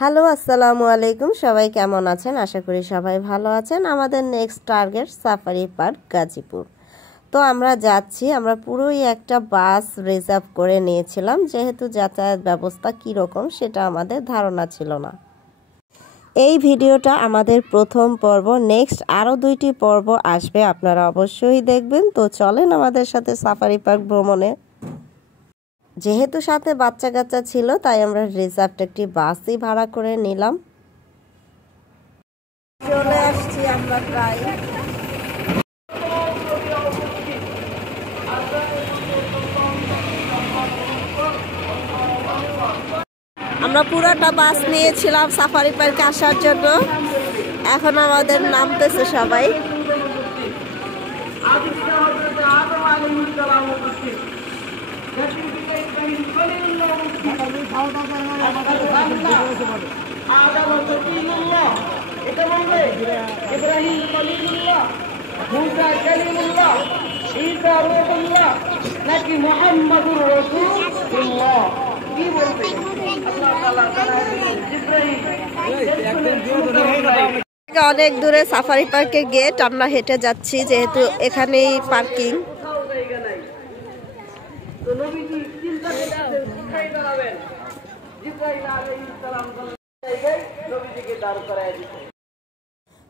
Hello আসসালামু আলাইকুম, সবাই কেমন আছেন? আশা করি সবাই ভালো আছেন। আমাদের next target safari park Gazipur. তো আমরা যাচ্ছি, আমরা পুরোই একটা বাস রিজার্ভ করে নিয়েছিলাম, যেহেতু যাতায়াত ব্যবস্থা কীরকম সেটা আমাদের ধারণা ছিল না। এই ভিডিওটা আমাদের প্রথম পর্ব, নেক্সট আরও 2টি পর্ব আসবে, আপনারা অবশ্যই দেখবেন। তো চলেন আমাদের সাথে সাফারি পার্ক ভ্রমণে। যেহেতু সাথে বাচ্চা কাচ্চা ছিল, তাই আমরা রিজার্ভড একটি বাসই ভাড়া করে নিলাম। চলে আসছি আমরা প্রায়। আমরা পুরোটা বাস নিয়েছিলাম সাফারি পার্কে আসার জন্য। এখন আমাদের নামতেছে সবাই। নাকি মুহাম্মাদুর রাসূলুল্লাহ, কি বলবে? অনেক দূরে সাফারি পার্কের গেট, আমরা হেঁটে যাচ্ছি যেহেতু এখানেই পার্কিং।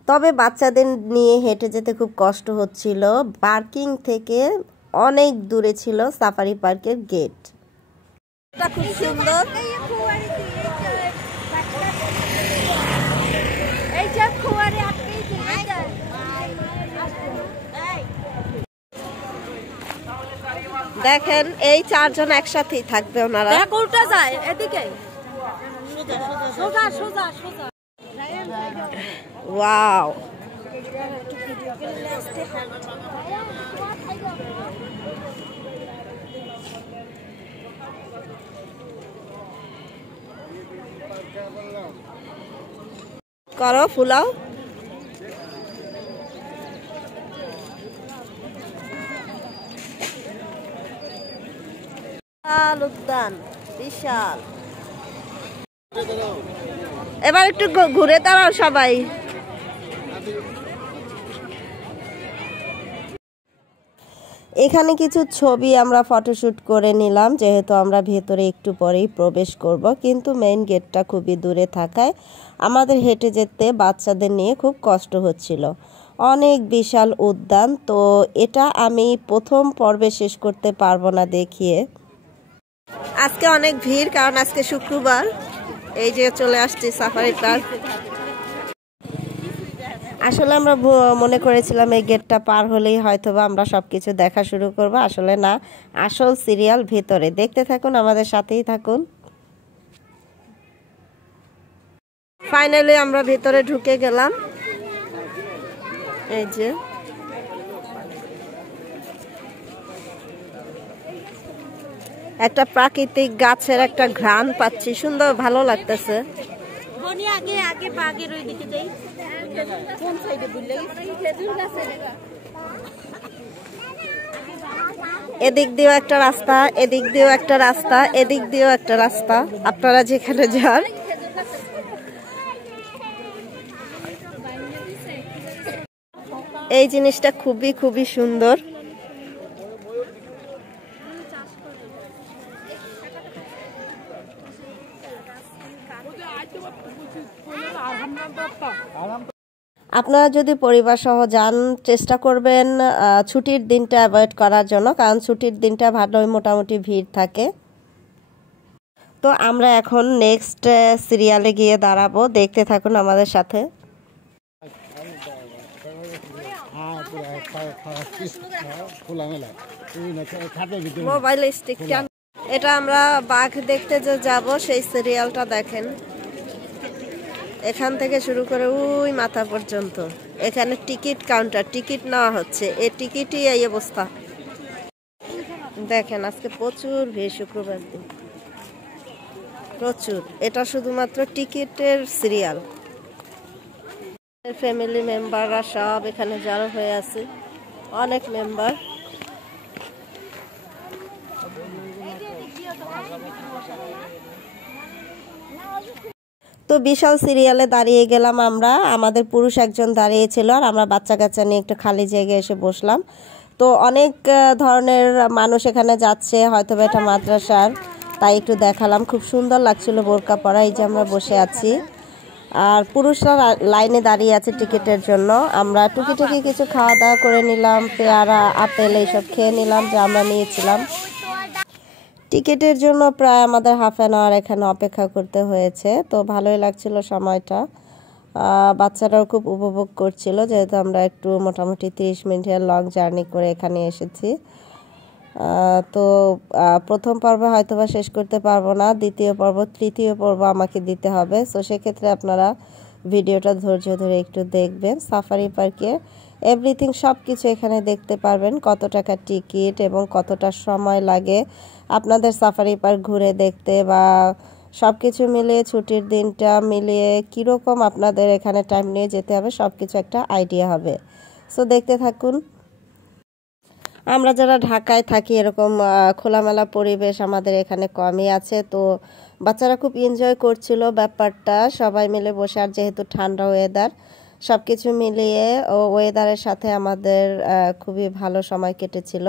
তবে বাচ্চাদের নিয়ে হেঁটে যেতে খুব কষ্ট হচ্ছিল। পার্কিং থেকে অনেক দূরে ছিল সাফারি পার্কের গেট। এটা খুব সুন্দর। দেখেন এই 4 জন একসাথেই থাকবে ওনারা। উল্টা যায় এদিকে, সোজা সোজা সোজা। ওয়াও, করো ফুলাও। উদ্যান বিশাল। এবার একটু ঘুরে দাঁড়াও সবাই। এখানে কিছু ছবি আমরা ফটোশুট করে নিলাম, যেহেতু আমরা ভেতরে একটু পরেই প্রবেশ করব, কিন্তু মেইন গেটটা খুবই দূরে থাকায় আমাদের হেঁটে যেতে বাচ্চাদের নিয়ে খুব কষ্ট হচ্ছিল। অনেক বিশাল উদ্যান, তো এটা আমি প্রথম পর্বে শেষ করতে পারবো না দেখিয়ে। আজকে অনেক ভিড়, কারণ আজকে শুক্রবার। এই যে চলে আসছি সাফারি পার্ক। আসলে আমরা মনে করেছিলাম এই গেটটা পার হলেই হয়তোবা আমরা সবকিছু দেখা শুরু করব, আসলে না, আসল সিরিয়াল ভেতরে। দেখতে থাকুন, আমাদের সাথেই থাকুন। ফাইনালি আমরা ভেতরে ঢুকে গেলাম। এই যে একটা প্রাকৃতিক গাছের একটা ঘ্রাণ পাচ্ছি, সুন্দর ভালো লাগতেছে। এদিক দিয়েও একটা রাস্তা, এদিক দিয়েও একটা রাস্তা, এদিক দিয়েও একটা রাস্তা, আপনারা যেখানে যান। এই জিনিসটা খুবই খুবই সুন্দর। আপনারা যদি পরিবার সহ যান, চেষ্টা করবেন ছুটির দিনটা অ্যাভয়েড করার জন্য, কারণ ছুটির দিনটা ভালোই মোটামুটি ভিড় থাকে। তো আমরা এখন নেক্সট সিরিয়ালে গিয়ে দাঁড়াবো, দেখতে থাকুন আমাদের সাথে। মোবাইল স্টিক, এটা আমরা বাঘ দেখতে যে যাব সেই সিরিয়ালটা দেখেন। এখান থেকে শুরু করে ওই মাথা পর্যন্ত এখানে টিকিট কাউন্টার, টিকিট নেওয়া হচ্ছে। এই টিকিটই এই অবস্থা। দেখেন আজকে প্রচুর ভিড়, শুক্রবার দিন প্রচুর। এটা শুধুমাত্র টিকিটের সিরিয়াল। ফ্যামিলি মেম্বাররা সব এখানে জড়ো হয়ে আছে, অনেক মেম্বার। তো বিশাল সিরিয়ালে দাঁড়িয়ে গেলাম আমরা, আমাদের পুরুষ একজন দাঁড়িয়েছিল আর আমরা বাচ্চা কাচ্চা নিয়ে একটু খালি জায়গায় এসে বসলাম। তো অনেক ধরনের মানুষ এখানে যাচ্ছে, হয়তো এটা মাদ্রাসার, তাই একটু দেখালাম। খুব সুন্দর লাগছিল বোরকা পরা। এই যে আমরা বসে আছি আর পুরুষরা লাইনে দাঁড়িয়ে আছে টিকিটের জন্য। আমরা টুকিটাকি কিছু খাওয়া দাওয়া করে নিলাম, পেয়ারা আপেল এইসব খেয়ে নিলাম যা আমরা নিয়েছিলাম। টিকিটের জন্য প্রায় আমাদের হাফ অ্যান আওয়ার এখানে অপেক্ষা করতে হয়েছে। তো ভালোই লাগছিল সময়টা, বাচ্চারাও খুব উপভোগ করছিল, যেহেতু আমরা একটু মোটামুটি 30 মিনিটের লং জার্নি করে এখানে এসেছি। তো প্রথম পর্ব হয়তো বা শেষ করতে পারবো না, দ্বিতীয় পর্ব তৃতীয় পর্ব আমাকে দিতে হবে। সো সেক্ষেত্রে আপনারা ভিডিওটা ধৈর্য ধরে একটু দেখবেন। সাফারি পার্কে এভরিথিং সব কিছু এখানে দেখতে পারবেন, কত টাকা টিকিট এবং কতটা সময় লাগে আপনাদের সাফারি পার্ক ঘুরে দেখতে, বা সব কিছু মিলিয়ে ছুটির দিনটা মিলিয়ে কীরকম আপনাদের এখানে টাইম নিয়ে যেতে হবে সব কিছু একটা আইডিয়া হবে। সো দেখতে থাকুন। আমরা যারা ঢাকায় থাকি এরকম খোলামেলা পরিবেশ আমাদের এখানে কমই আছে। তো বাচ্চারা খুব এনজয় করছিল ব্যাপারটা, সবাই মিলে বসে। আর যেহেতু ঠান্ডা ওয়েদার, সব কিছু মিলিয়ে ওয়েদারের সাথে আমাদের খুবই ভালো সময় কেটেছিল।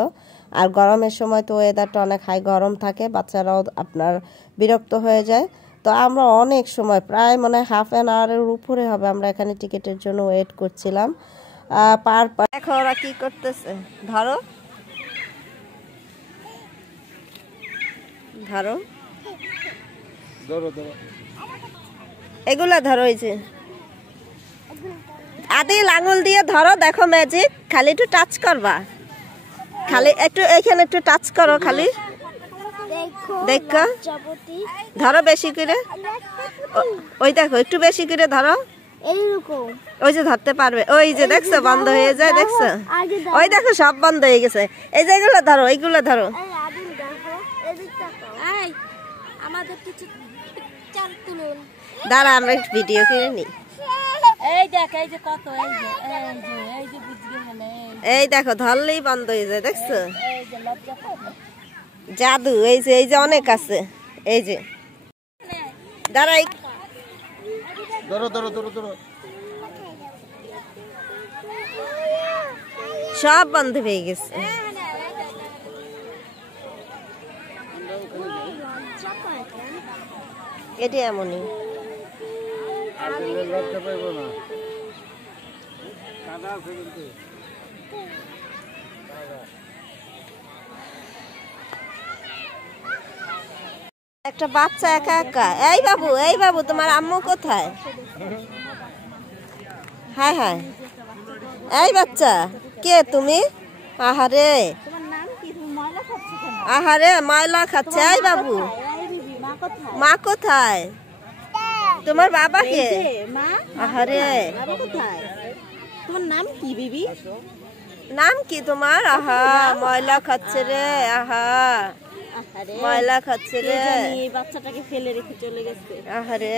আর গরমের সময় তো ওয়েদারটা অনেক হাই গরম থাকে, বাচ্চারাও আপনার বিরক্ত হয়ে যায়। তো আমরা অনেক সময়, প্রায় মনে হয় হাফ অ্যান আওয়ারের উপরে হবে, আমরা এখানে টিকিটের জন্য ওয়েট করছিলাম। দেখো ওরা কি করতেছে, ধরো ধরো এগুলা ধরো, এই যে আদিল আঙুল দিয়ে ধরো, দেখো ম্যাজিক, খালি একটু টাচ করবা, খালি একটু এখানে একটু টাচ করো, খালি দেখো, ধরো বেশি করে, ওই দেখো একটু বেশি করে ধরো, ওই যে ধরতে পারবে, ওই যে দেখছো বন্ধ হয়ে যায়, দেখছো, ওই দেখো সব বন্ধ হয়ে গেছে। এই যে এগুলো ধরো, এইগুলো ধরো, দাঁড়া আমরা একটু ভিডিও করে নি। এই দেখো ধরলেই বন্ধ হয়ে যায়, দেখছো জাদু। এই যে অনেক আছে, এই যে দাঁড়াই, সব বন্ধ হয়ে গেছে। এটি এমনই, একটা বাচ্চা একা একা। এই বাবু তোমার আম্মু কোথায়? হ্যাঁ হ্যাঁ, এই বাচ্চা কে তুমি? আহারে আহারে ময়লা খাচ্ছে। এই বাবু মা কোথায়? তোমার বাবা কে? আহারে তোমার নাম কি বিবি? নাম কি তোমার? আহা ময়লা খাচ্ছে রে, আহা ময়লা খাচ্ছে রে, বাচ্চাটাকে ফেলে রেখে চলে গেছে। আহারে